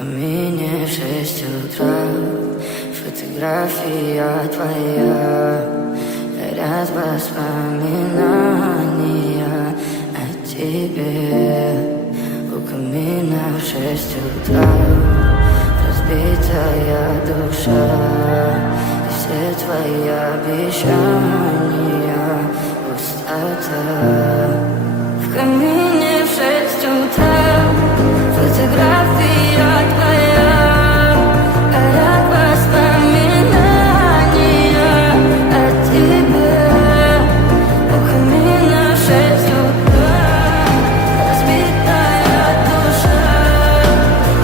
камине 6 утра, фотография твоя, горят воспоминания о тебе. У камина в 6 утра, разбитая душа, и все твои обещания пустота. В камине в 6 утра, фотография твоя, горят воспоминания о тебе. У камина в 6 утра, разбитая душа,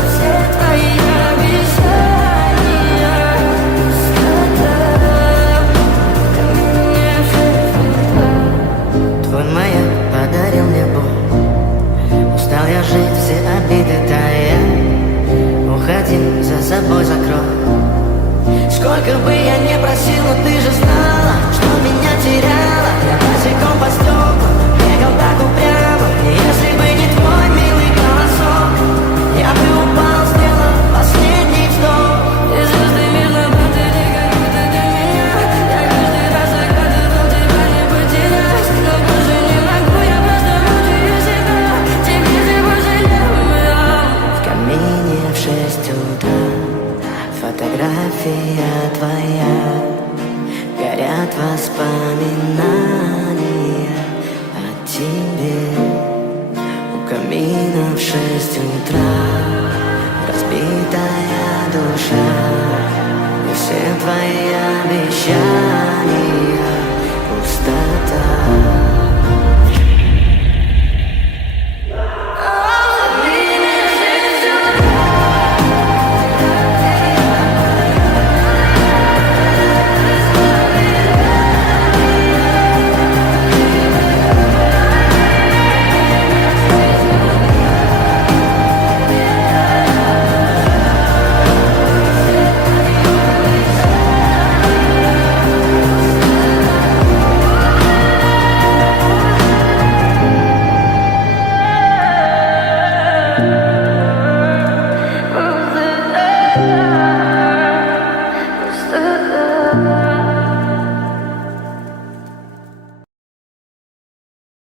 все твои обещания пустота. В камине в 6 утра. Твой маяк подарил мне боль. Устал я жить, все обиды тая. Уходи, за собой закрой. Сколько бы я не просил, но ты же знала, что меня теряла. Я босиком по стеклам бегал так упрямо. И если бы не твой милый голосок, я бы упал, сделал последний вздох. И звезды мирно будили, как будто для меня. Я каждый раз загадывал тебя не потерять, но больше не могу, я просто мучаю себя. Тебе же пожалел. В камине в 6 утра, фотография твоя, горят воспоминания о тебе. У камина в 6 утра, разбитая душа, и все твои обещания